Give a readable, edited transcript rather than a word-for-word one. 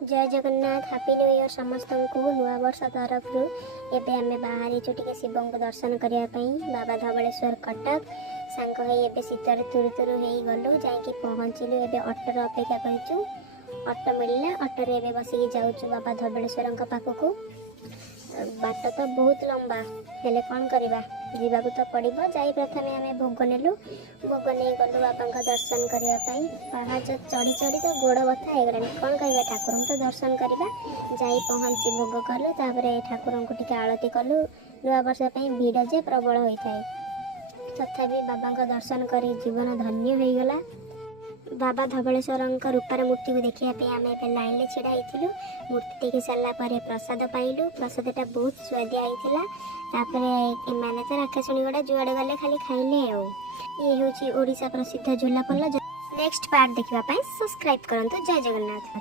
जय Jagannath happy new year समस्त को नुआ वर्ष तरफ एबे आमे बाहरी टिके शिव को दर्शन करने बाबा धवलेश्वर कटक सांग एबे शीतर तुरु तुरु हो गलु जाकि पहुँचलु एबे ऑटोर अपेक्षा करूँ। ऑटो मिलला ऑटोरे एबे बसिक जाऊँ बाबा धवलेश्वर पाखक। बाट तो बहुत लंबा हेले कौन करवा जीवाकू तो पड़ो जाई प्रथम आम भोग नेलु भोग नहीं गलु बाबा दर्शन करने पहाड़ चढ़ी चढ़ी तो गोड़ बथा हो गला कौन करवा ठाकुर तो दर्शन करवा जाई पहुँची भोग कलु ठाकुर को टिके आलती कलु नुआ वर्ष भिड़ जे प्रबल होता है तथापि बाबा दर्शन कर जीवन धन्य हो गला। बाबा धवलेश्वर रूपार मूर्ति को देखा आम लाइन छिड़ा होइथिलु मूर्ति देखि सारा प्रसाद पाइलु प्रसादटा बहुत स्वादिया होता एमाने तो राक्षसुणी गुड़ा जुआड़े गले खाली खाइले ये हूँ ओडिशा प्रसिद्ध झोला पल्ला। नेक्स्ट पार्ट देखा सब्सक्राइब करंतु। जय जगन्नाथ।